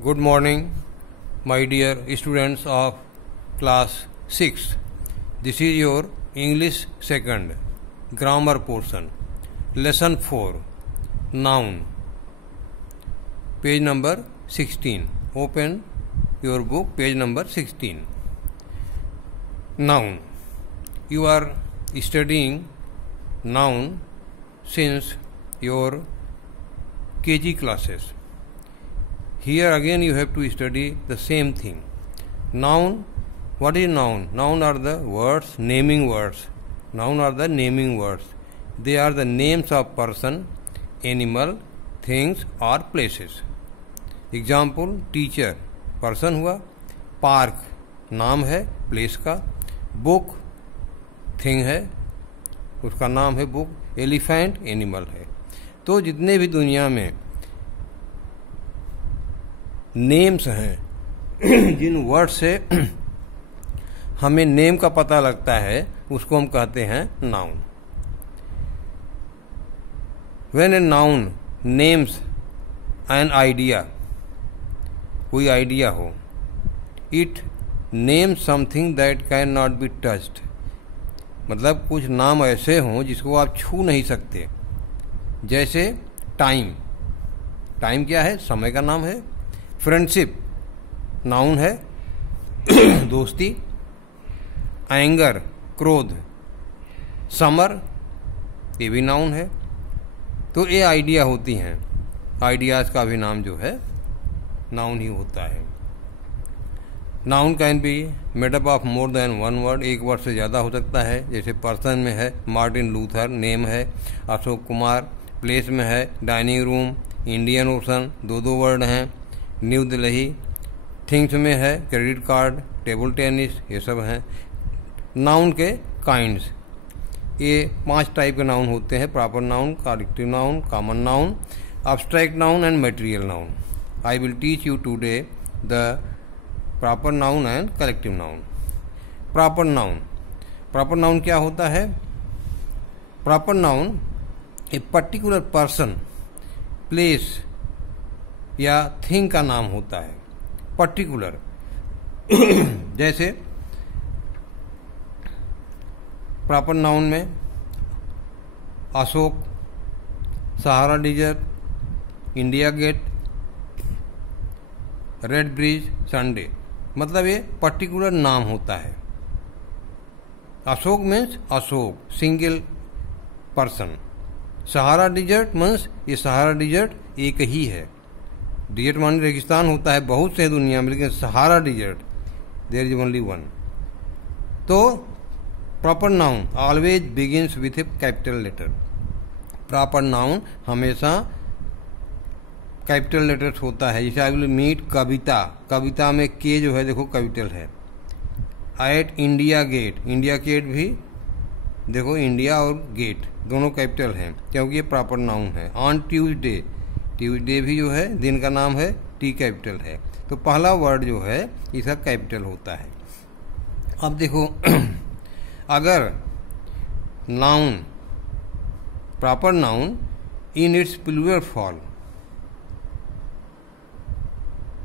Good morning, my dear students of class 6. This is your English second grammar portion. Lesson 4. Noun. Page number 16. Open your book, page number 16. Noun. You are studying noun since your KG classes. Here again you have to study the same thing. Noun. What is noun? Noun are the words, naming words. Noun are the naming words. They are the names of person, animal, things or places. Example, teacher, person हुआ. Park, नाम है place का. Book, thing है, उसका नाम है book. Elephant, animal है. तो जितने भी दुनिया में नेम्स हैं जिन वर्ड से हमें नेम का पता लगता है उसको हम कहते हैं noun. When a noun names an idea, कोई आइडिया हो, it names something that can not be touched. मतलब कुछ नाम ऐसे हों जिसको आप छू नहीं सकते. जैसे टाइम. टाइम क्या है? समय का नाम है. फ्रेंडशिप नाउन है, दोस्ती. एंगर, क्रोध. समर, ये भी नाउन है. तो ये आइडिया होती हैं. आइडियाज का भी नाम जो है नाउन ही होता है. Noun can be made up of more than one word. एक वर्ड से ज़्यादा हो सकता है. जैसे पर्सन में है मार्टिन लूथर, नेम है अशोक कुमार. प्लेस में है डाइनिंग रूम, इंडियन ओशन, दो वर्ड हैं. न्यू दिल्ली. थिंग्स में है क्रेडिट कार्ड, टेबल टेनिस, ये सब हैं. नाउन के काइंड्स, ये 5 टाइप के नाउन होते हैं. Proper noun, collective noun, common noun, abstract noun and material noun. I will teach you today the proper noun and collective noun. Proper noun. Proper noun क्या होता है? Proper noun a particular person, place या thing का नाम होता है. Particular. जैसे proper noun में Ashok, Sahara desert, India Gate, red bridge, Sunday. मतलब ये पर्टिकुलर नाम होता है. Ashok means Ashok, single person. Sahara desert means ये सहारा डिजर्ट एक ही है. डिजर्ट माने रेगिस्तान होता है बहुत से दुनिया में, लेकिन Sahara desert there is only one. तो proper noun always begins with a capital letter. Proper noun हमेशा कैपिटल लेटर्स होता है. जैसे आई विल मीट कविता. कविता में के जो है देखो कैपिटल है. At India Gate. India Gate भी देखो, इंडिया और गेट दोनों कैपिटल हैं क्योंकि ये प्रॉपर नाउन है. On Tuesday. ट्यूसडे भी जो है दिन का नाम है, टी कैपिटल है. तो पहला वर्ड जो है इसका कैपिटल होता है. अब देखो अगर noun, proper noun in its plural form,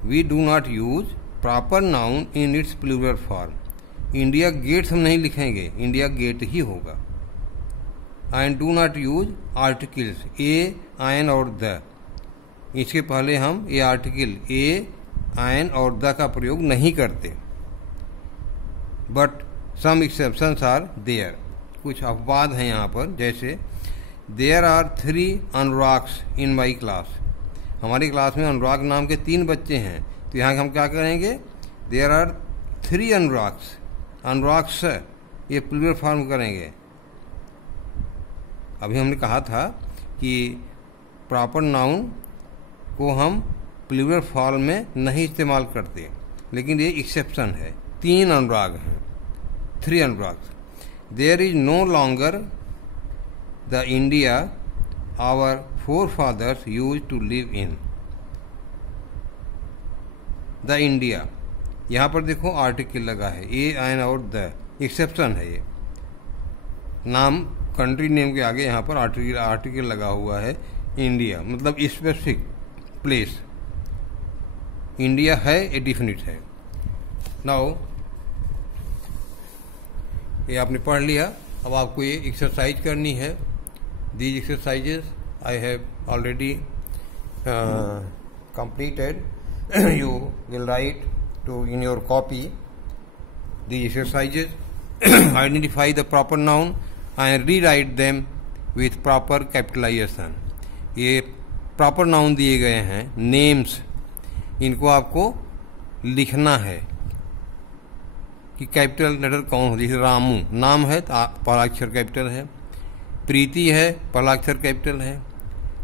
we do not use proper noun in its plural form. India gates हम नहीं लिखेंगे, इंडिया गेट ही होगा. And do not use articles a, an और द. इसके पहले हम ये आर्टिकल ए, एन और द का प्रयोग नहीं करते. But some exceptions are there. कुछ अपवाद हैं यहाँ पर. जैसे there are 3 Anurags in my class. हमारी क्लास में अनुराग नाम के 3 बच्चे हैं. तो यहाँ हम क्या करेंगे? There are 3 Anurag's. अनुराग्स ये प्लूरल फॉर्म करेंगे. अभी हमने कहा था कि प्रॉपर नाउन को हम प्लूरल फॉर्म में नहीं इस्तेमाल करते, लेकिन ये एक्सेप्शन है. 3 अनुराग हैं, 3 Anurags. There is no longer the India our forefathers used to live in. The India, यहाँ पर देखो आर्टिकल लगा है, ए, एन और द. एक्सेप्शन है ये. नाम कंट्री नेम के आगे यहाँ पर आर्टिकल लगा हुआ है इंडिया, मतलब स्पेसिफिक प्लेस. इंडिया है ये डिफिनिट है। नाउ ये आपने पढ़ लिया। अब आपको ये एक्सरसाइज करनी है। These exercises I have already completed. You will write to in your copy the exercises. Identify the proper noun and rewrite them with proper capitalization. ये प्रॉपर नाउन दिए गए हैं, नेम्स, इनको आपको लिखना है कि कैपिटल लेटर कौन हो। जैसे रामू नाम है तो पहला अक्षर कैपिटल है, प्रीति है पहला अक्षर कैपिटल है,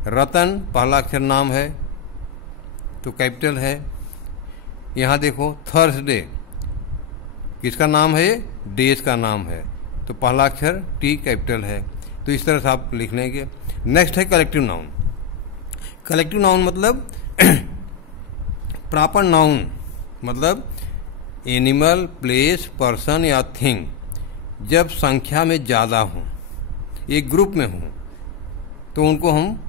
रतन पहला अक्षर नाम है तो कैपिटल है। यहाँ देखो थर्सडे किसका नाम है, डेज का नाम है तो पहला अक्षर टी कैपिटल है। तो इस तरह से आप लिख लेंगे। नेक्स्ट है कलेक्टिव नाउन। कलेक्टिव नाउन मतलब प्रॉपर नाउन मतलब एनिमल, प्लेस, पर्सन या थिंग जब संख्या में ज़्यादा हो, एक ग्रुप में हो, तो उनको हम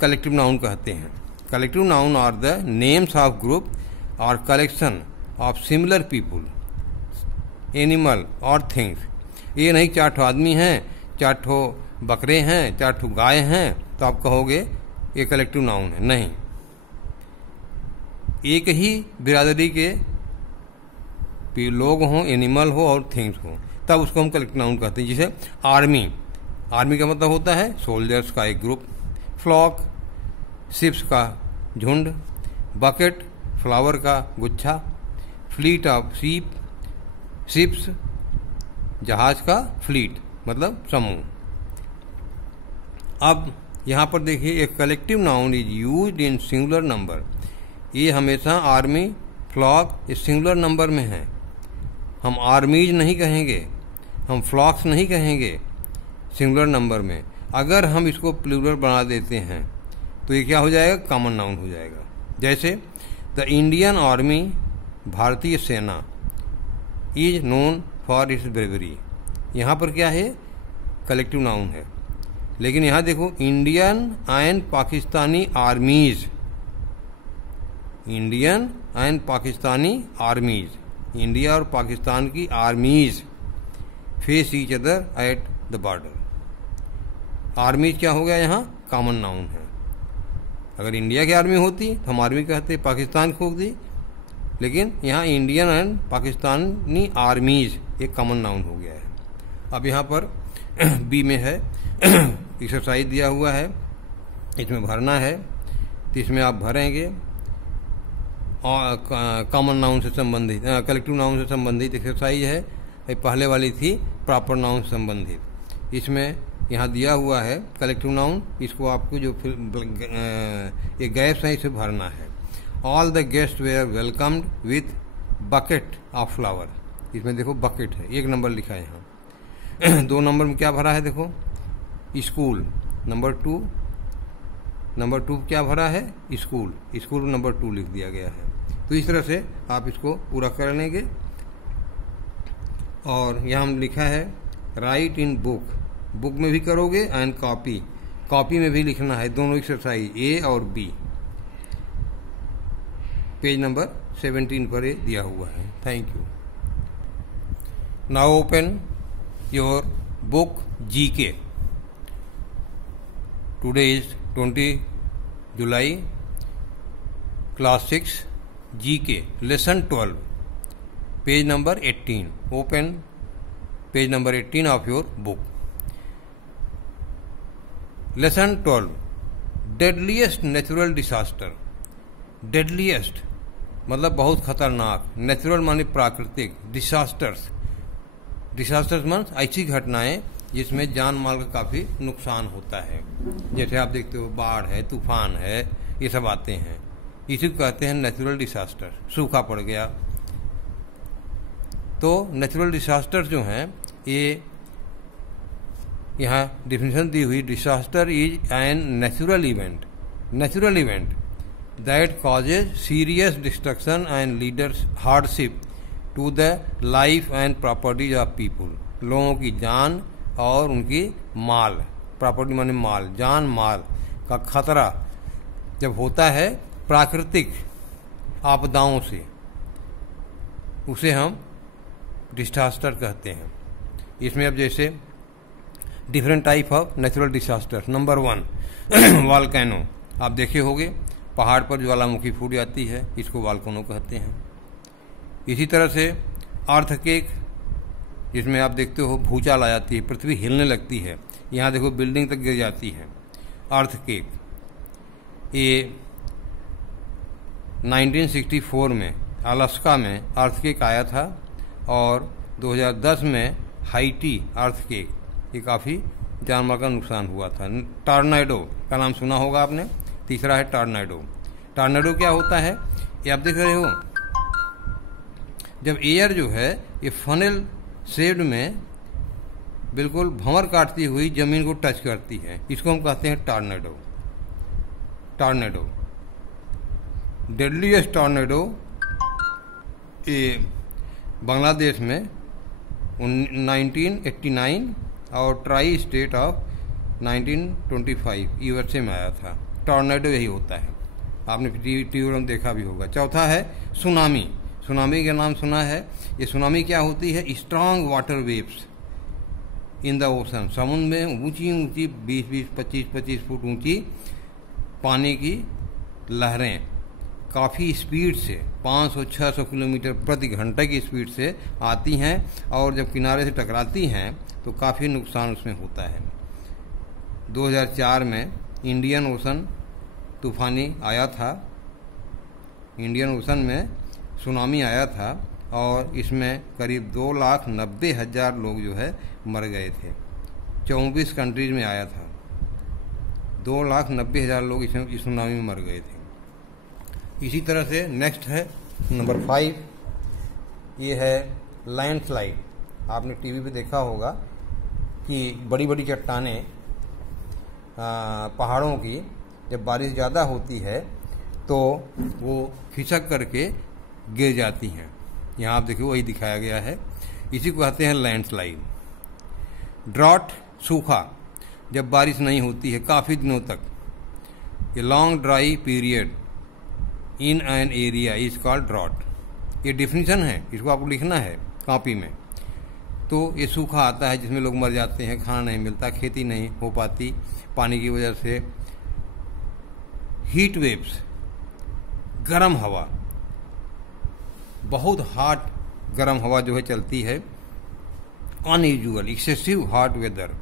कलेक्टिव नाउन कहते हैं। Collective noun are the names of group और collection of similar people, animal और थिंग्स। ये नहीं 4 ठो आदमी हैं, 4 ठो बकरे हैं, 4 ठो गाय हैं तो आप कहोगे ये कलेक्टिव नाउन है। नहीं, एक ही बिरादरी के लोग हों, एनिमल हो और थिंग्स हो, तब उसको हम कलेक्टिव नाउन कहते हैं। जैसे आर्मी, आर्मी का मतलब होता है सोल्जर्स का एक ग्रुप, फ्लॉक शिप्स का झुंड, बकेट फ्लावर का गुच्छा, फ्लीट ऑफ शिप्स जहाज का फ्लीट मतलब समूह। अब यहाँ पर देखिए एक collective noun is used in singular number. ये हमेशा आर्मी, फ्लॉक इस सिंगुलर नंबर में है। हम आर्मीज नहीं कहेंगे, हम फ्लॉक्स नहीं कहेंगे सिंगुलर नंबर में। अगर हम इसको प्लूरल बना देते हैं तो ये क्या हो जाएगा, कॉमन नाउन हो जाएगा। जैसे द इंडियन आर्मी, भारतीय सेना, is known for its bravery. यहाँ पर क्या है, कलेक्टिव नाउन है। लेकिन यहाँ देखो Indian and Pakistani आर्मीज, Indian and Pakistani आर्मीज, India और पाकिस्तान की आर्मीज face each other at the border. आर्मीज क्या हो गया, यहाँ कॉमन नाउन है। अगर इंडिया की आर्मी होती तो हम आर्मी कहते, पाकिस्तान को दी, लेकिन यहाँ इंडियन एंड पाकिस्तानी आर्मीज एक कॉमन नाउन हो गया है। अब यहाँ पर बी में है एक्सरसाइज दिया हुआ है, इसमें भरना है तो इसमें आप भरेंगे और कॉमन नाउन से संबंधित, कलेक्टिव नाउन से संबंधित एक्सरसाइज है। पहले वाली थी प्रॉपर नाउन से संबंधित। इसमें यहाँ दिया हुआ है कलेक्टिव नाउन, इसको आपको जो ये गैप्स है इसे भरना है। All the guest were welcomed with bucket of flower. इसमें देखो बकेट है, 1 नंबर लिखा है यहाँ। 2 नंबर में क्या भरा है देखो, स्कूल। नंबर 2 क्या भरा है, स्कूल। स्कूल नंबर 2 लिख दिया गया है। तो इस तरह से आप इसको पूरा कर लेंगे। और यहाँ हम लिखा है राइट इन बुक, बुक में भी करोगे एंड कॉपी, कॉपी में भी लिखना है। दोनों एक्सरसाइज ए और बी पेज नंबर 17 पर ये दिया हुआ है। Thank you. Now open your book GK. Today is 20 July, class 6 GK, lesson 12, page number 18। Open page number 18 of your book. Lesson 12, deadliest natural disaster. Deadliest मतलब बहुत खतरनाक, नेचुरल माने प्राकृतिक, डिसास्टर्स, डिसास्टर्स मान ऐसी घटनाएं जिसमें जान माल का काफी नुकसान होता है। जैसे आप देखते हो बाढ़ है, तूफान है, ये सब आते हैं, इसी को कहते हैं नेचुरल डिसास्टर। सूखा पड़ गया तो नेचुरल डिसास्टर जो हैं ये यहाँ डिफिनेशन दी हुई, disaster is an natural event that causes serious destruction and leaders hardship to the life and properties of people. लोगों की जान और उनकी माल, प्रॉपर्टी माने माल, जान माल का खतरा जब होता है प्राकृतिक आपदाओं से, उसे हम डिसास्टर कहते हैं। इसमें अब जैसे different type of natural disaster. Number 1 volcano. आप देखे होंगे पहाड़ पर ज्वालामुखी फूट जाती है, इसको वॉल्केनो कहते हैं। इसी तरह से अर्थक्वेक, जिसमें आप देखते हो भूचाल आ जाती है, पृथ्वी हिलने लगती है, यहाँ देखो बिल्डिंग तक गिर जाती है, अर्थक्वेक। ये 1964 में अलास्का में अर्थक्वेक आया था और 2010 में हाइटी अर्थक्वेक, ये काफ़ी जानमाल का नुकसान हुआ था। टॉर्नेडो का नाम सुना होगा आपने। तीसरा है टॉर्नेडो। टॉर्नेडो क्या होता है, ये आप देख रहे हो, जब एयर जो है ये फनल शेड में बिल्कुल भंवर काटती हुई जमीन को टच करती है, इसको हम कहते हैं टॉर्नेडो। टॉर्नेडो, डेडलीस्ट टॉर्नेडो ये बांग्लादेश में 1989 और ट्राई स्टेट ऑफ 1925 यूएसए में आया था। टॉर्नेडो यही होता है, आपने टीवी में देखा भी होगा। चौथा है सुनामी। सुनामी का नाम सुना है। ये सुनामी क्या होती है, strong water waves in the ocean, समुद्र में ऊंची ऊंची 20-20, 25-25 फुट ऊंची पानी की लहरें काफ़ी स्पीड से 500-600 किलोमीटर प्रति घंटे की स्पीड से आती हैं और जब किनारे से टकराती हैं तो काफ़ी नुकसान उसमें होता है। 2004 में इंडियन ओशन तूफानी आया था, इंडियन ओशन में सुनामी आया था और इसमें करीब 2,90,000 लोग जो है मर गए थे। 24 कंट्रीज में आया था, 2,90,000 लोग इसमें इस सुनामी में मर गए थे। इसी तरह से नेक्स्ट है नंबर 5, ये है लैंडस्लाइड। आपने टीवी पे देखा होगा कि बड़ी बड़ी चट्टानें पहाड़ों की जब बारिश ज़्यादा होती है तो वो खिसक करके गिर जाती हैं। यहाँ आप देखिए वही दिखाया गया है, इसी को कहते हैं लैंडस्लाइड। ड्रॉट, सूखा, जब बारिश नहीं होती है काफ़ी दिनों तक, ये long dry period in an area is called drought. ये डिफिनीशन है, इसको आपको लिखना है कॉपी में। तो ये सूखा आता है जिसमें लोग मर जाते हैं, खाना नहीं मिलता, खेती नहीं हो पाती पानी की वजह से। हीट वेव्स, गर्म हवा, बहुत हॉट गर्म हवा जो है चलती है, unusual excessive hot weather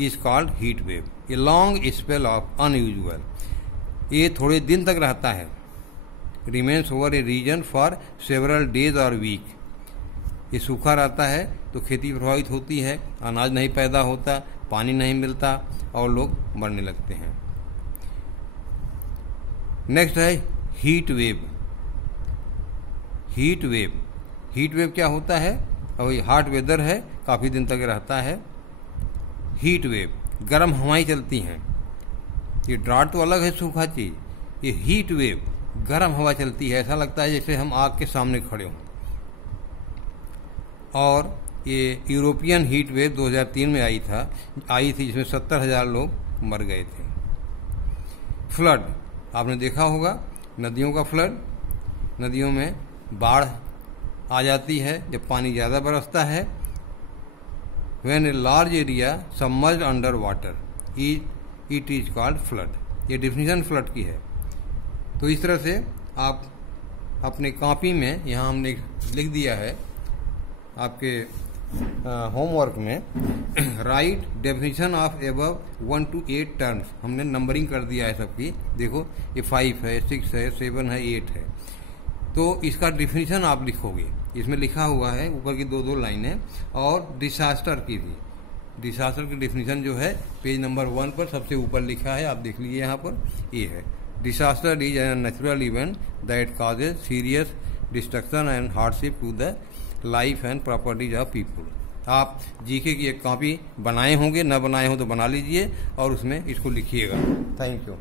is called heat wave. ये लॉन्ग स्पेल ऑफ अनयूजुअल, ये थोड़े दिन तक रहता है, remains over a region for several days और वीक। ये सूखा रहता है तो खेती प्रभावित होती है, अनाज नहीं पैदा होता, पानी नहीं मिलता और लोग मरने लगते हैं। नेक्स्ट है heat wave. Heat wave, heat wave क्या होता है, और ये हॉट वेदर है, काफ़ी दिन तक रहता है। हीट वेव, गर्म हवाएं चलती हैं। ये ड्राट तो अलग है, सूखा चीज़, ये हीट वेव गर्म हवा चलती है, ऐसा लगता है जैसे हम आग के सामने खड़े हों। और ये यूरोपियन हीट वेव 2003 में आई थी, जिसमें 70,000 लोग मर गए थे। फ्लड, आपने देखा होगा नदियों का फ्लड, नदियों में बाढ़ आ जाती है जब पानी ज़्यादा बरसता है। When a large area submerged under water it is called flood. ये डिफिनीशन फ्लड की है। तो इस तरह से आप अपने कॉपी में, यहाँ हमने लिख दिया है आपके होमवर्क में, right definition of above 1 to 8 terms. हमने नंबरिंग कर दिया है सबकी, देखो ये 5 है, 6 है, 7 है, 8 है। तो इसका डिफिनीशन आप लिखोगे, इसमें लिखा हुआ है ऊपर की 2-2 लाइनें, और डिसास्टर की भी, डिसास्टर की डिफिनीशन जो है पेज नंबर 1 पर सबसे ऊपर लिखा है, आप देख लीजिए यहाँ पर, ये है disaster is an natural event that causes serious destruction and hardship to the life and properties of people. आप जीके की एक कॉपी बनाए होंगे, न बनाए हो तो बना लीजिए और उसमें इसको लिखिएगा। Thank you.